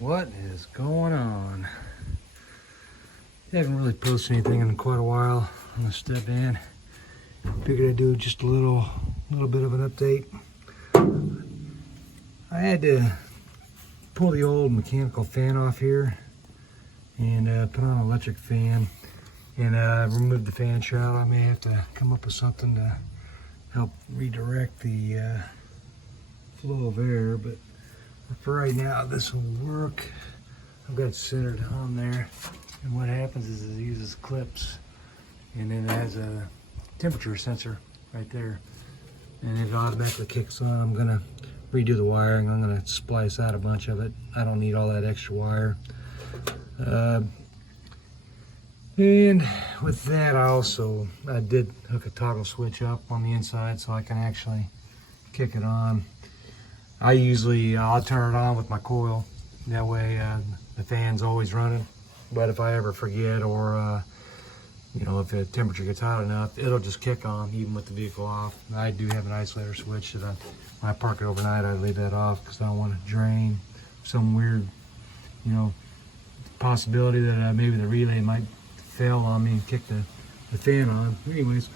What is going on? I haven't really posted anything in quite a while on the Stepvan. Figured I'd do just a little bit of an update. I had to pull the old mechanical fan off here and put on an electric fan and remove the fan shroud. I may have to come up with something to help redirect the flow of air, but for right now this will work. I've got it centered on there, and what happens is it uses clips, and then it has a temperature sensor right there, and it automatically kicks on. I'm gonna redo the wiring. I'm gonna splice out a bunch of it. I don't need all that extra wire. And with that, I did hook a toggle switch up on the inside so I can actually kick it on. I'll turn it on with my coil. That way the fan's always running. But if I ever forget, or if the temperature gets hot enough, it'll just kick on even with the vehicle off. I do have an isolator switch that when I park it overnight, I leave that off because I don't want to drain. Some weird, possibility that maybe the relay might fail on me and kick the fan on. Anyways,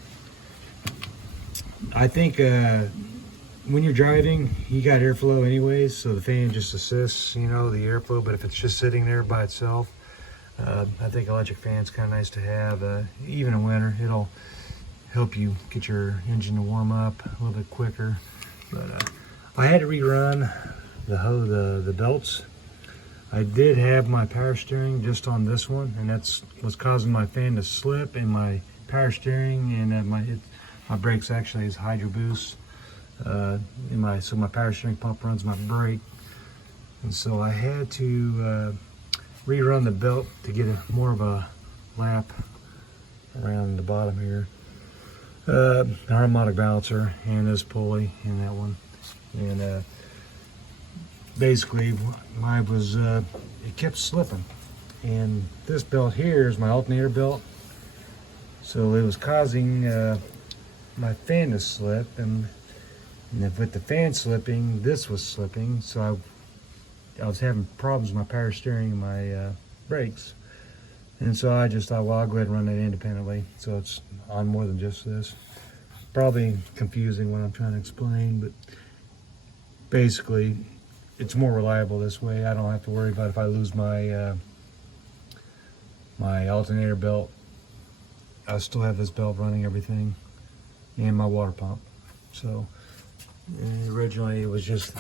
I think when you're driving, you got airflow anyways, so the fan just assists, the airflow. But if it's just sitting there by itself, I think electric fan's kind of nice to have. Even in winter, it'll help you get your engine to warm up a little bit quicker. But I had to rerun the belts. I did have my power steering just on this one, and that's what's causing my fan to slip, and my power steering, and my brakes actually is hydro boost. So my power steering pump runs my brake, and so I had to rerun the belt to get more of a lap around the bottom here. The harmonic balancer and this pulley and that one, and basically it kept slipping. And this belt here is my alternator belt, so it was causing my fan to slip, and with the fan slipping, this was slipping, so I was having problems with my power steering and my brakes. And so I just thought, well, I'll go ahead and run that independently, so it's on more than just this. Probably confusing what I'm trying to explain, but basically it's more reliable this way. I don't have to worry about if I lose my my alternator belt. I still have this belt running everything, and my water pump. So originally it was just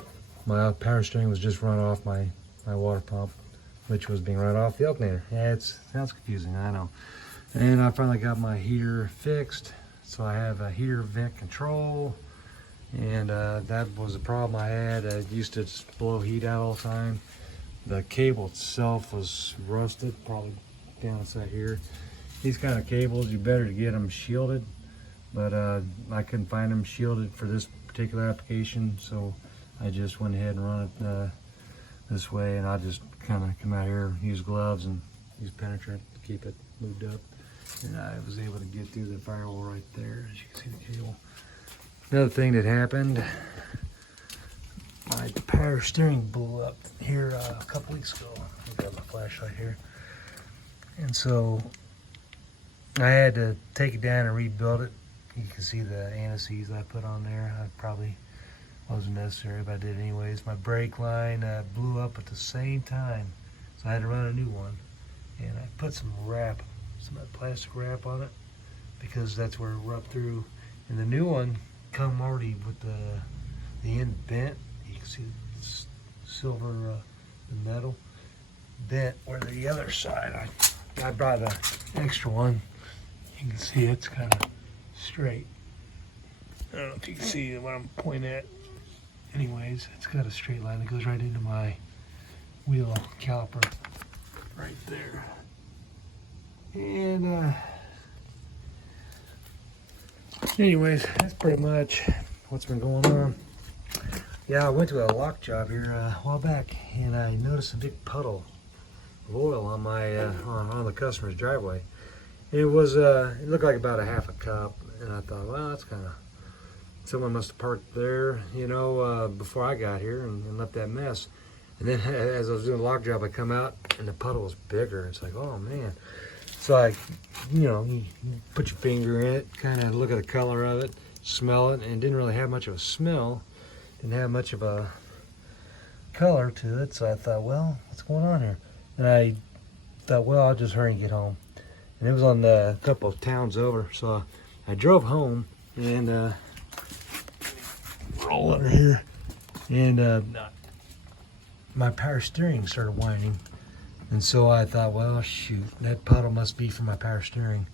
my power steering was just run off my water pump, which was being run off the alternator. Yeah, it sounds confusing, I know. And I finally got my heater fixed, so I have a heater vent control, and that was the problem I had. I used to just blow heat out all the time. The cable itself was rusted, probably down inside here. These kind of cables, you better get them shielded, but I couldn't find them shielded for this particular application, so I just went ahead and run it this way, and I just kind of come out here, use gloves and use penetrant to keep it moved up, and I was able to get through the firewall right there, as you can see the cable. Another thing that happened, my power steering blew up here a couple weeks ago. I've got my flashlight here, and so I had to take it down and rebuild it. You can see the anti-seize I put on there. I probably wasn't necessary, but I did anyways. My brake line blew up at the same time, so I had to run a new one. And I put some plastic wrap on it, because that's where it rubbed through. And the new one come already with the end bent. You can see the silver, the metal bent. Where the other side, I brought an extra one. You can see it's kind of straight. I don't know if you can see what I'm pointing at. Anyways, it's got a straight line that goes right into my wheel caliper right there. And anyways, that's pretty much what's been going on. Yeah, I went to a lock job here a while back, and I noticed a big puddle of oil on my on the customer's driveway. It was it looked like about a half a cup, and I thought, well, that's kind of, someone must have parked there, before I got here and left that mess. And then as I was doing the lock job, I come out and the puddle was bigger. It's like, oh man. So I, you put your finger in it, kind of look at the color of it, smell it, and it didn't really have much of a smell. Didn't have much of a color to it. So I thought, well, what's going on here? And I thought, well, I'll just hurry and get home. And it was on a couple of towns over. So I drove home and roll under here. And my power steering started whining. And so I thought, well, shoot, that puddle must be from my power steering.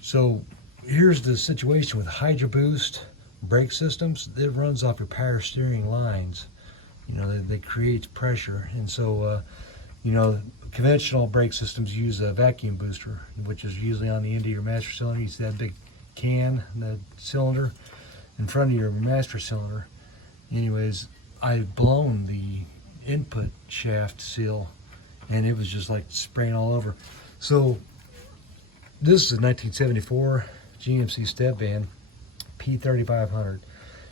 So here's the situation with Hydro Boost brake systems. It runs off your power steering lines. They create pressure. And so, conventional brake systems use a vacuum booster, which is usually on the end of your master cylinder. You see that big can, the cylinder, in front of your master cylinder. Anyways, I've blown the input shaft seal, and it was just like spraying all over. So this is a 1974 GMC Stepvan P3500.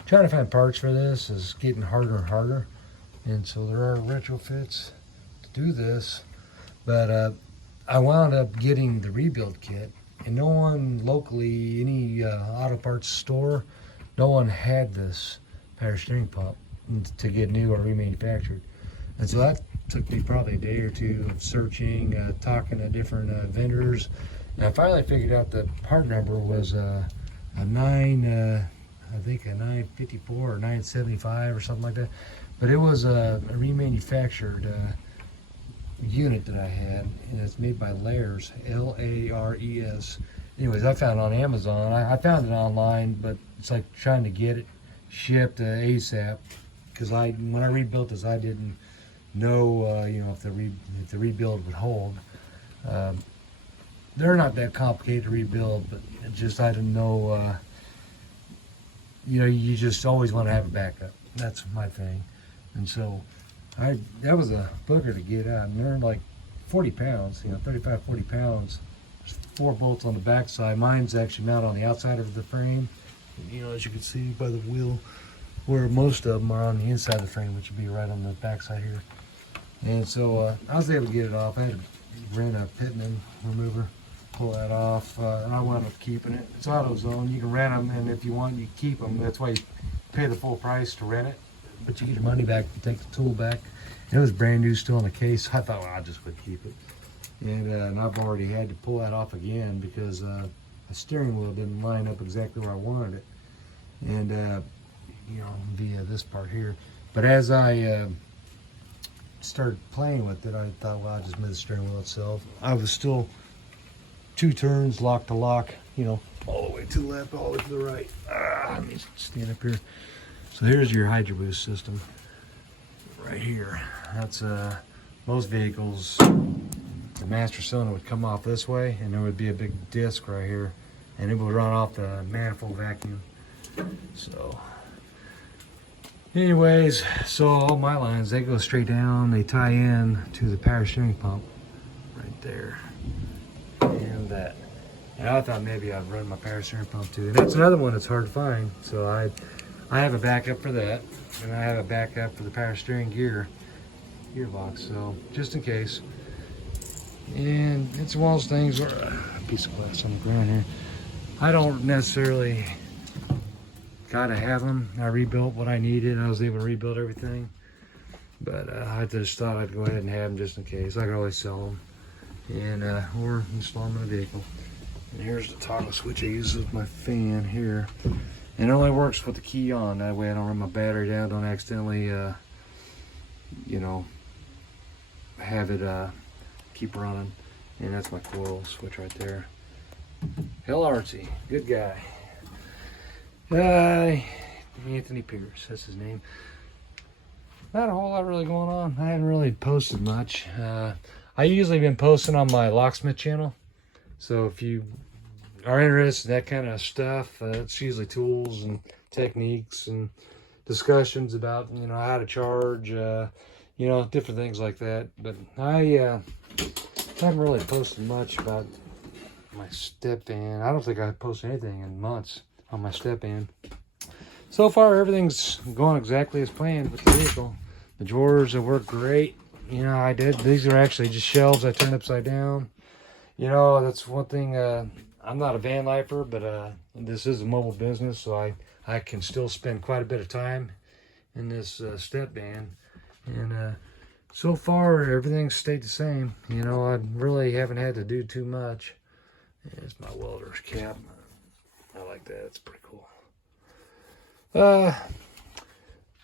Trying to find parts for this is getting harder and harder, and so there are retrofits to do this. But I wound up getting the rebuild kit, and no one locally, any auto parts store, no one had this power steering pump to get new or remanufactured. And so that took me probably a day or two of searching, talking to different vendors. And I finally figured out the part number was a 954 or 975 or something like that. But it was a remanufactured unit that I had, and it's made by Lares, L-A-R-E-S. Anyways, I found it on Amazon. I found it online, but it's like trying to get it shipped ASAP, because when I rebuilt this, I didn't know if the rebuild would hold. They're not that complicated to rebuild, but it just, I didn't know. You just always want to have a backup. That's my thing. And so that was a booger to get out. And they're like 40 pounds, 35, 40 pounds. There's 4 bolts on the back side. Mine's actually mounted on the outside of the frame. As you can see by the wheel, where most of them are on the inside of the frame, which would be right on the back side here. And so I was able to get it off. I had to rent a Pitman remover, pull that off, and I wound up keeping it. It's AutoZone. You can rent them, and if you want, you keep them. That's why you pay the full price to rent it, but you get your money back if you take the tool back. And it was brand new, still in the case. I thought, well, I just would keep it. And I've already had to pull that off again because the steering wheel didn't line up exactly where I wanted it. And via this part here. But as I started playing with it, I thought, well, I'll just move the steering wheel itself. I was still 2 turns, lock to lock, all the way to the left, all the way to the right. Let me stand up here. So here's your Hydro Boost system right here. That's most vehicles, the master cylinder would come off this way, and there would be a big disc right here, and it would run off the manifold vacuum. So anyways, so all my lines, they go straight down, they tie in to the power steering pump right there, and that. And I thought maybe I'd run my power steering pump too. And that's another one that's hard to find. So I have a backup for that, and I have a backup for the power steering gearbox, so just in case. And it's one of those things where a piece of glass on the ground here. I don't necessarily gotta have them. I rebuilt what I needed. I was able to rebuild everything, but I just thought I'd go ahead and have them just in case. I could always sell them, and or install them in a vehicle. And here's the toggle switch I use with my fan here, and it only works with the key on. That way I don't run my battery down, don't accidentally have it keep running. And that's my coil switch right there. Hell artsy, good guy. Anthony Pierce, that's his name. Not a whole lot really going on. I haven't really posted much. I usually been posting on my locksmith channel, so if you are interested in that kind of stuff, it's usually tools and techniques and discussions about how to charge, different things like that. But I haven't really posted much about my Stepvan. I don't think I've posted anything in months on my Stepvan. So far, everything's going exactly as planned with the vehicle. The drawers have worked great. You know, I did. These are actually just shelves I turned upside down. You know, that's one thing. I'm not a van lifer, but this is a mobile business, so I can still spend quite a bit of time in this Stepvan. And so far, everything's stayed the same. You know, I really haven't had to do too much. There's my welder's cap. I like that. It's pretty cool.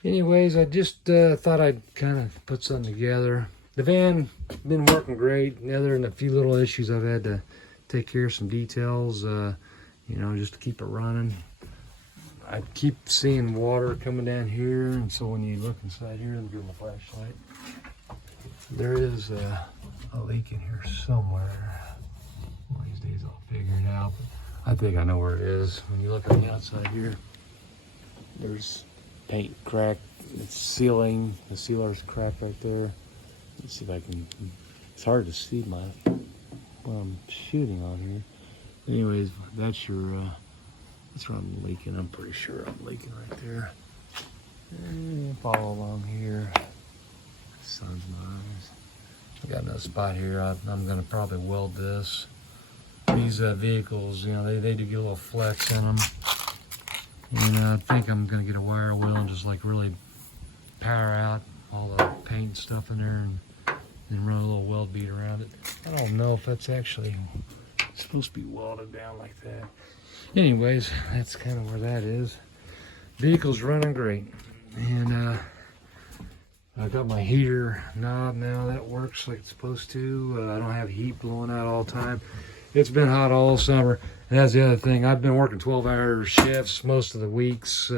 Anyways, I just thought I'd kind of put something together. The van been working great. Other than a few little issues, I've had to take care of some details, you know, just to keep it running. I keep seeing water coming down here, and so when you look inside here, let me give my flashlight. There is a leak in here somewhere. One of these days I'll figure it out, but I think I know where it is. When you look on the outside here, there's paint crack. It's sealing. The sealer's cracked right there. Let's see if I can. It's hard to see what I'm shooting on here. Anyways, that's that's where I'm leaking. I'm pretty sure I'm leaking right there. And follow along here. Sun's my eyes. I got another spot here. I'm gonna probably weld this. These vehicles, you know, they do get a little flex in them. And I think I'm gonna get a wire wheel and just like really power out all the paint and stuff in there and run a little weld bead around it. I don't know if that's actually supposed to be welded down like that. Anyways, that's kind of where that is. Vehicle's running great. And I got my heater knob now. That works like it's supposed to. I don't have heat blowing out all the time. It's been hot all summer. And that's the other thing. I've been working 12-hour shifts most of the weeks.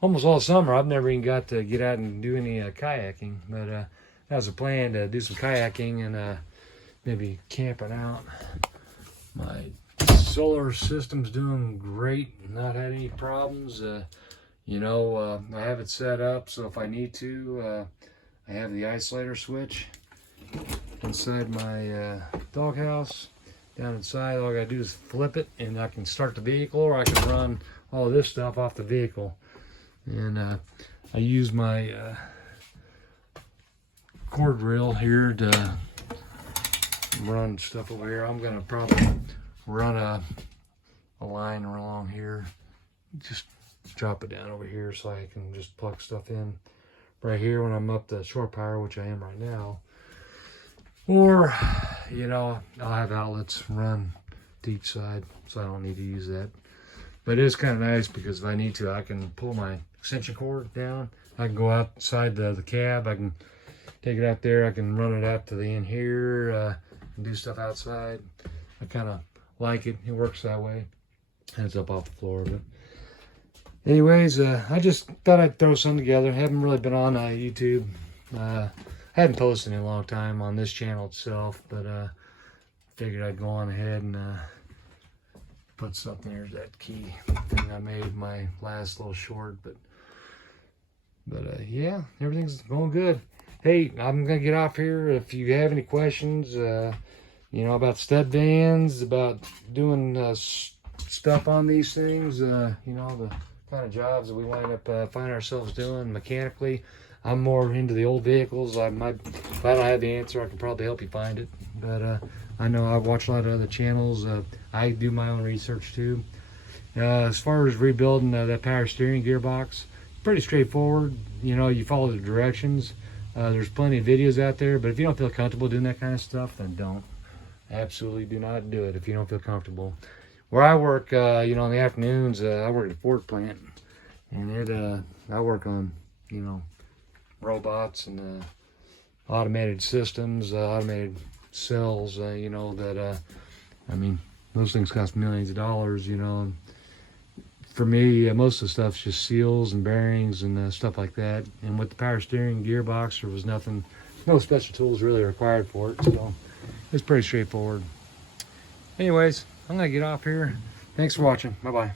Almost all summer. I've never even got to get out and do any kayaking. But that was a plan to do some kayaking and maybe camping out. My solar system's doing great. Not had any problems. You know, I have it set up so if I need to, I have the isolator switch inside my doghouse. Down inside, all I gotta do is flip it and I can start the vehicle, or I can run all of this stuff off the vehicle. And I use my cord reel here to run stuff over here. I'm gonna probably run a line along here, just drop it down over here so I can just plug stuff in right here when I'm up to shore power, which I am right now. Or, you know, I'll have outlets run to each side, so I don't need to use that. But it is kind of nice because if I need to, I can pull my extension cord down. I can go outside the cab. I can take it out there. I can run it out to the end here and do stuff outside. I kind of like it. It works that way. And it's up off the floor. But anyways, I just thought I'd throw something together. I haven't really been on YouTube. I hadn't posted in a long time on this channel itself, but figured I'd go on ahead and put something. There's that key thing I made, my last little short, but yeah, everything's going good. Hey, I'm gonna get off here. If you have any questions, you know, about Stepvans, about doing stuff on these things, you know, the kind of jobs that we wind up finding ourselves doing mechanically. I'm more into the old vehicles. If I don't have the answer, I can probably help you find it. But I know I watch a lot of other channels. I do my own research too. As far as rebuilding that power steering gearbox, pretty straightforward. You know, you follow the directions. There's plenty of videos out there, but if you don't feel comfortable doing that kind of stuff, then don't. Absolutely do not do it if you don't feel comfortable. Where I work, you know, in the afternoons, I work at a Ford plant, and I work on, you know, robots and automated systems, automated cells, you know, that I mean, those things cost millions of dollars, you know. And for me, most of the stuff's just seals and bearings and stuff like that. And with the power steering gearbox, there was no special tools really required for it, so it's pretty straightforward. Anyways, I'm gonna get off here. Thanks for watching. Bye bye.